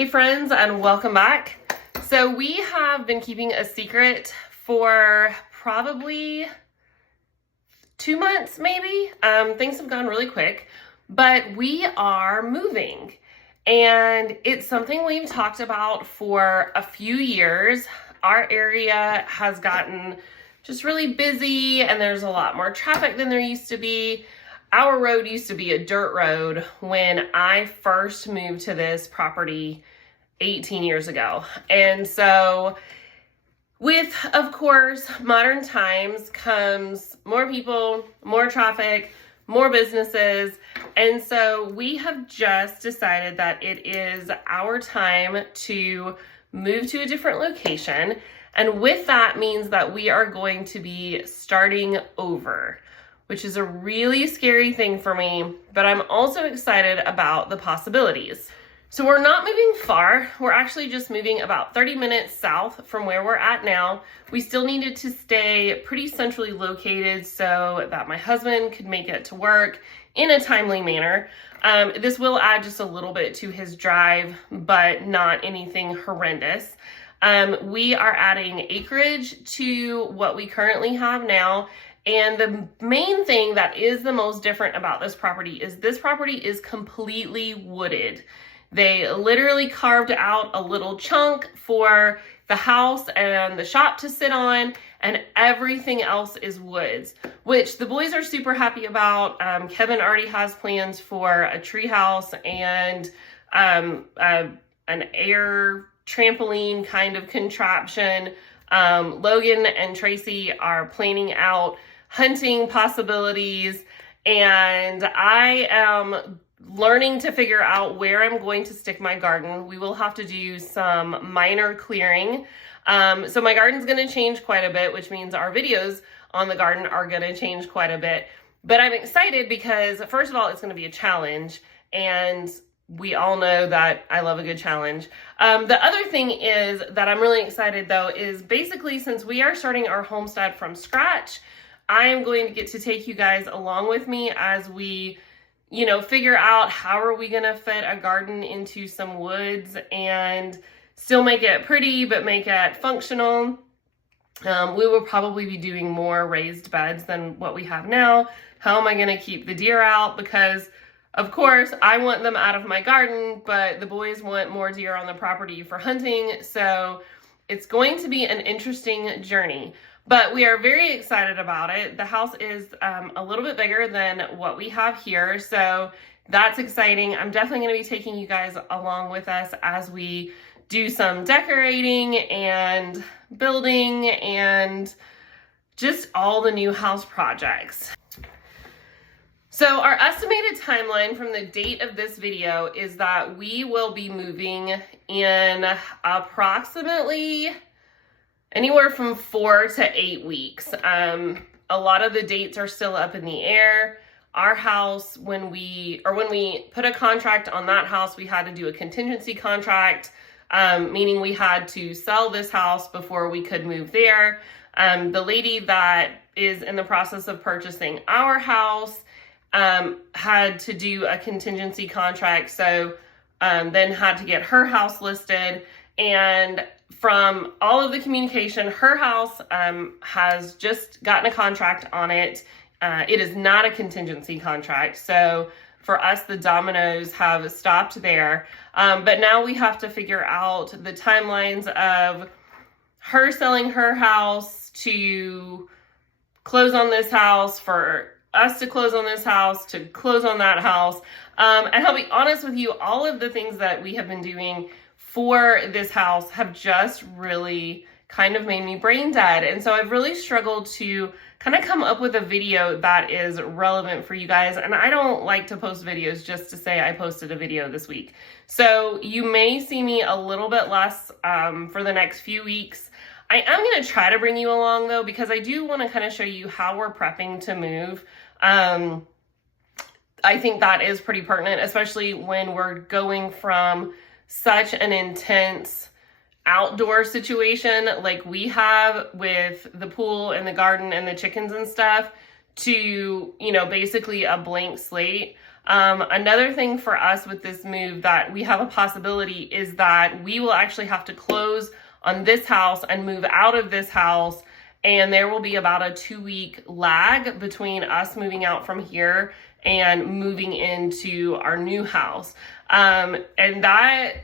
Hey friends, and welcome back. So we have been keeping a secret for probably 2 months, maybe. Things have gone really quick, but we are moving. And it's something we've talked about for a few years. Our area has gotten just really busy and there's a lot more traffic than there used to be. Our road used to be a dirt road when I first moved to this property 18 years ago. And so with, of course, modern times comes more people, more traffic, more businesses. And so we have just decided that it is our time to move to a different location. And with that means that we are going to be starting over, which is a really scary thing for me, but I'm also excited about the possibilities. So we're not moving far. We're actually just moving about 30 minutes south from where we're at now. We still needed to stay pretty centrally located so that my husband could make it to work in a timely manner. This will add just a little bit to his drive, but not anything horrendous. We are adding acreage to what we currently have now. And the main thing that is the most different about this property is completely wooded. They literally carved out a little chunk for the house and the shop to sit on, and everything else is woods, which the boys are super happy about. Kevin already has plans for a tree house and an air trampoline kind of contraption. Logan and Tracy are planning out hunting possibilities, and I am learning to figure out where I'm going to stick my garden. We will have to do some minor clearing. So my garden's going to change quite a bit, which means our videos on the garden are going to change quite a bit. But I'm excited because, first of all, it's going to be a challenge, and we all know that I love a good challenge. The other thing is that I'm really excited, though, is basically since we are starting our homestead from scratch, I am going to get to take you guys along with me as we, figure out how are we going to fit a garden into some woods and still make it pretty, but make it functional. We will probably be doing more raised beds than what we have now. How am I going to keep the deer out? Because of course I want them out of my garden, but the boys want more deer on the property for hunting. So it's going to be an interesting journey. But we are very excited about it. The house is a little bit bigger than what we have here, so that's exciting. I'm definitely going to be taking you guys along with us as we do some decorating and building and just all the new house projects. So our estimated timeline from the date of this video is that we will be moving in approximately anywhere from 4 to 8 weeks. A lot of the dates are still up in the air. Our house, when we put a contract on that house, we had to do a contingency contract, meaning we had to sell this house before we could move there. The lady that is in the process of purchasing our house had to do a contingency contract, so then had to get her house listed. And from all of the communication, her house has just gotten a contract on it. It is not a contingency contract. So for us, the dominoes have stopped there. But now we have to figure out the timelines of her selling her house to close on this house, for us to close on this house, to close on that house. And I'll be honest with you, all of the things that we have been doing for this house have just really kind of made me brain dead. And so I've really struggled to kind of come up with a video that is relevant for you guys. And I don't like to post videos just to say I posted a video this week. So you may see me a little bit less for the next few weeks. I am going to try to bring you along though, because I do want to kind of show you how we're prepping to move. I think that is pretty pertinent, especially when we're going from such an intense outdoor situation like we have with the pool and the garden and the chickens and stuff to, basically a blank slate. Another thing for us with this move that we have a possibility is that we will actually have to close on this house and move out of this house. And there will be about a 2-week lag between us moving out from here and moving into our new house. And that,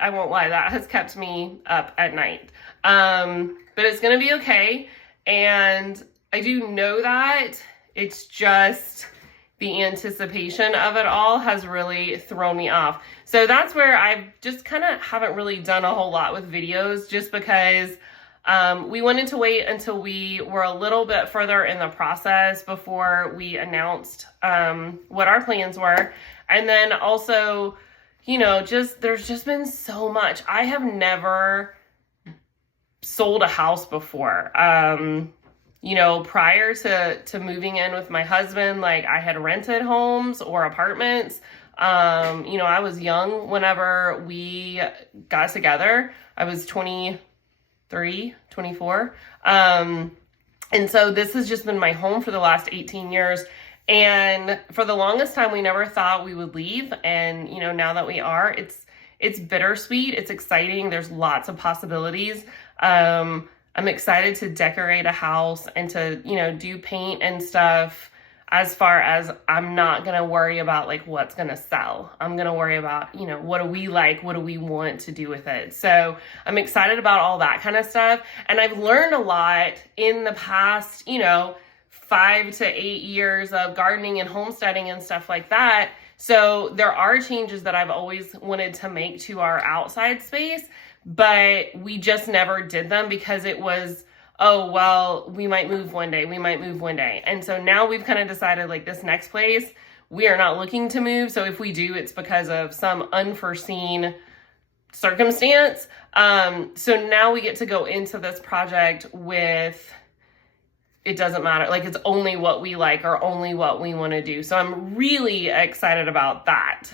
I won't lie, that has kept me up at night. But it's going to be okay. And I do know that. It's just the anticipation of it all has really thrown me off. So that's where I just kind of haven't really done a whole lot with videos, just because we wanted to wait until we were a little bit further in the process before we announced what our plans were. And then also, you know, there's just been so much. I have never sold a house before. You know, prior to moving in with my husband, like I had rented homes or apartments. You know, I was young whenever we got together. I was 23, 24. And so this has just been my home for the last 18 years. And for the longest time, we never thought we would leave. And, you know, now that we are, it's bittersweet. It's exciting. There's lots of possibilities. I'm excited to decorate a house and to, you know, do paint and stuff, as far as I'm not going to worry about like what's going to sell. I'm going to worry about, you know, what do we like? What do we want to do with it? So I'm excited about all that kind of stuff. And I've learned a lot in the past, you know, 5 to 8 years of gardening and homesteading and stuff like that. So there are changes that I've always wanted to make to our outside space, but we just never did them because it was, oh, well, we might move one day. We might move one day. And so now we've kind of decided like this next place, we are not looking to move. So if we do, it's because of some unforeseen circumstance. So now we get to go into this project with, it doesn't matter. Like it's only what we like or only what we want to do. So I'm really excited about that.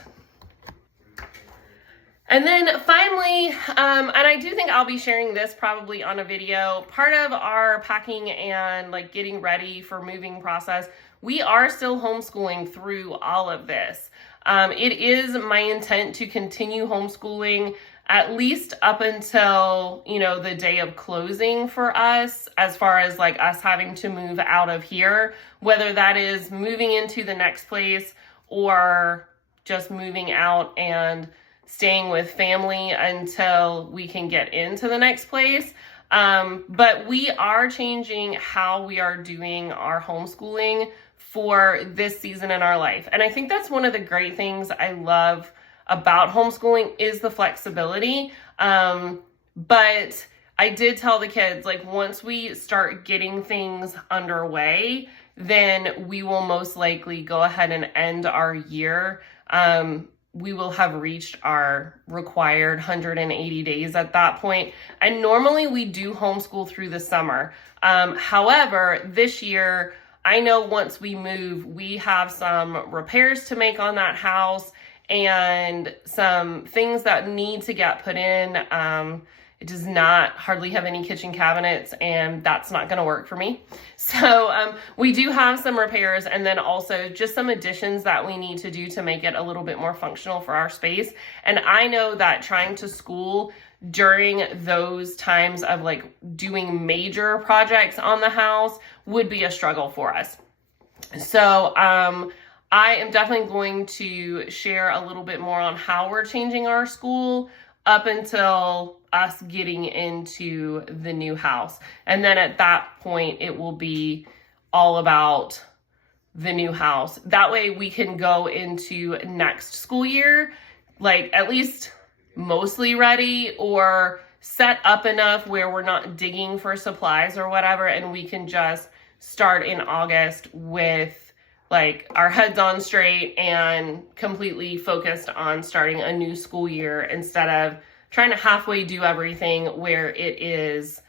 And then finally, and I do think I'll be sharing this probably on a video, part of our packing and like getting ready for moving process, we are still homeschooling through all of this. It is my intent to continue homeschooling at least up until, you know, the day of closing for us, as far as like us having to move out of here, whether that is moving into the next place or just moving out and staying with family until we can get into the next place. But we are changing how we are doing our homeschooling for this season in our life. And I think that's one of the great things I love about homeschooling is the flexibility. But I did tell the kids, like, once we start getting things underway, then we will most likely go ahead and end our year. We will have reached our required 180 days at that point. And normally we do homeschool through the summer. However, this year, I know once we move, we have some repairs to make on that house and some things that need to get put in. It does not hardly have any kitchen cabinets, and that's not going to work for me. So we do have some repairs, and then also just some additions that we need to do to make it a little bit more functional for our space. And I know that trying to school during those times of like doing major projects on the house would be a struggle for us. So I am definitely going to share a little bit more on how we're changing our school up until us getting into the new house. And then at that point, it will be all about the new house. That way we can go into next school year, like at least mostly ready or set up enough where we're not digging for supplies or whatever. And we can just start in August with like our heads on straight and completely focused on starting a new school year instead of trying to halfway do everything where it is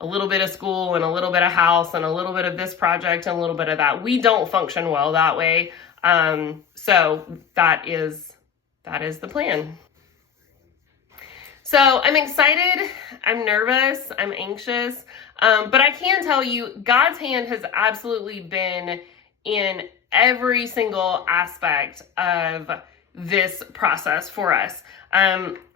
a little bit of school and a little bit of house and a little bit of this project and a little bit of that. We don't function well that way. So that is the plan. So I'm excited, I'm nervous, I'm anxious, but I can tell you God's hand has absolutely been in every single aspect of this process for us.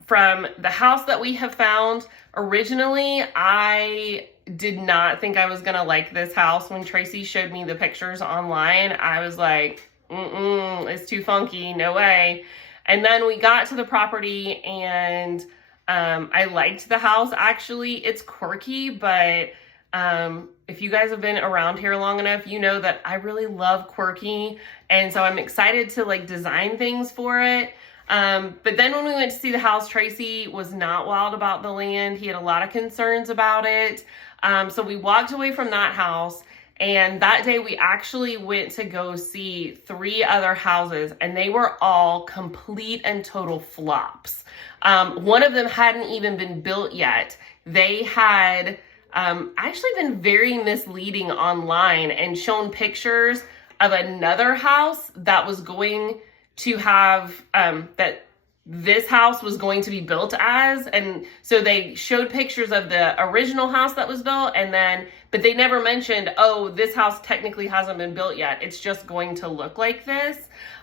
From the house that we have found, originally, I did not think I was going to like this house. When Tracy showed me the pictures online, I was like, it's too funky, no way. And then we got to the property and I liked the house. Actually, it's quirky, but if you guys have been around here long enough, you know that I really love quirky. And so I'm excited to like design things for it. But then when we went to see the house, Tracy was not wild about the land. He had a lot of concerns about it. So we walked away from that house, and that day we actually went to go see 3 other houses, and they were all complete and total flops. One of them hadn't even been built yet. They had actually been very misleading online and shown pictures of another house that was going to have, that this house was going to be built as. And so they showed pictures of the original house that was built, but they never mentioned, oh, this house technically hasn't been built yet. It's just going to look like this,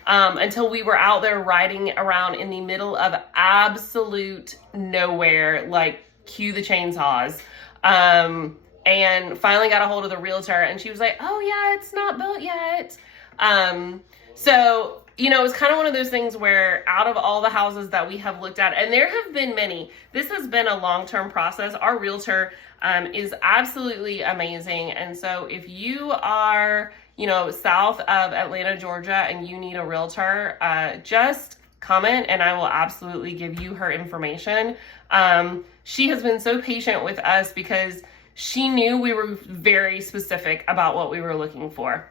until we were out there riding around in the middle of absolute nowhere, like cue the chainsaws. And finally got a hold of the realtor, and she was like, oh yeah, it's not built yet. So, you know, it was kind of one of those things where out of all the houses that we have looked at, and there have been many, this has been a long-term process. Our realtor is absolutely amazing. And so if you are, you know, south of Atlanta, Georgia, and you need a realtor, just comment and I will absolutely give you her information. She has been so patient with us because she knew we were very specific about what we were looking for.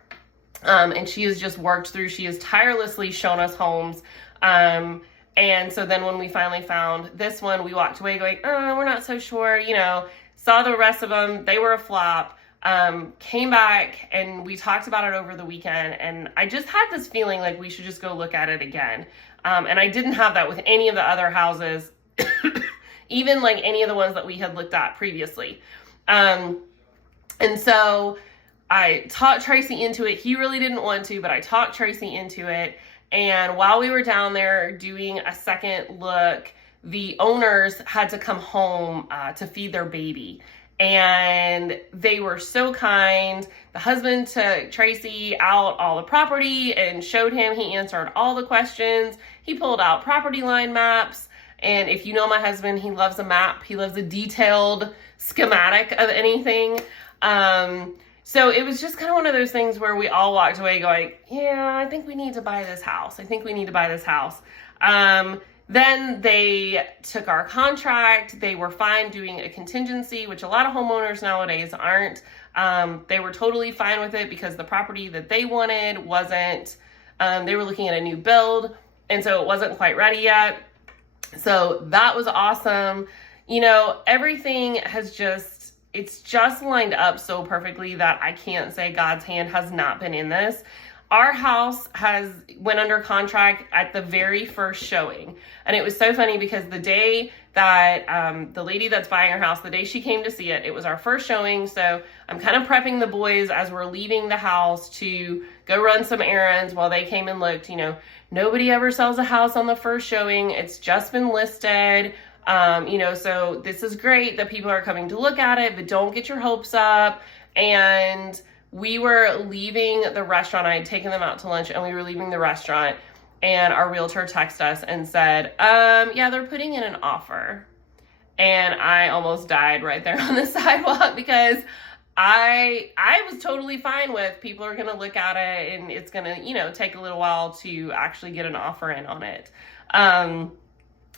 And she has just worked through, she has tirelessly shown us homes. And so then when we finally found this one, we walked away going, oh, we're not so sure, you know, saw the rest of them. They were a flop. Came back and we talked about it over the weekend. And I just had this feeling like we should just go look at it again. And I didn't have that with any of the other houses, even like any of the ones that we had looked at previously. And so I talked Tracy into it. He really didn't want to, but I talked Tracy into it. And while we were down there doing a second look, the owners had to come home to feed their baby. And they were so kind. The husband took Tracy out all the property and showed him. He answered all the questions. He pulled out property line maps. And if you know my husband, he loves a map. He loves a detailed schematic of anything. So it was just kind of one of those things where we all walked away going, yeah, I think we need to buy this house. I think we need to buy this house. Then they took our contract. They were fine doing a contingency, which a lot of homeowners nowadays aren't. They were totally fine with it because the property that they wanted wasn't, they were looking at a new build. And so it wasn't quite ready yet. So that was awesome. You know, everything has just, it's just lined up so perfectly that I can't say God's hand has not been in this. Our house went under contract at the very first showing. And it was so funny because the day that the lady that's buying our house, the day she came to see it, it was our first showing. So I'm kind of prepping the boys as we're leaving the house to go run some errands while they came and looked. You know, nobody ever sells a house on the first showing. It's just been listed. You know, so this is great that people are coming to look at it, but don't get your hopes up. And we were leaving the restaurant. I had taken them out to lunch and we were leaving the restaurant and our realtor texted us and said, yeah, they're putting in an offer. And I almost died right there on the sidewalk because I was totally fine with people are going to look at it and it's going to, you know, take a little while to actually get an offer in on it.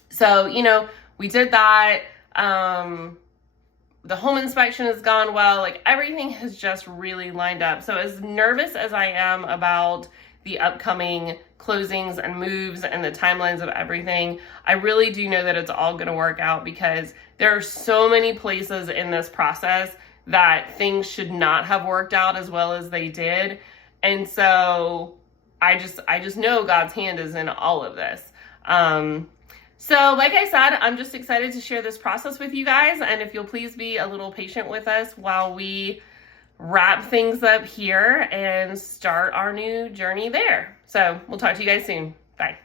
So, you know, we did that. The home inspection has gone well. Like everything has just really lined up. So as nervous as I am about the upcoming closings and moves and the timelines of everything, I really do know that it's all going to work out because there are so many places in this process that things should not have worked out as well as they did. And so I just know God's hand is in all of this. So like I said, I'm just excited to share this process with you guys. And if you'll please be a little patient with us while we wrap things up here and start our new journey there. So we'll talk to you guys soon. Bye.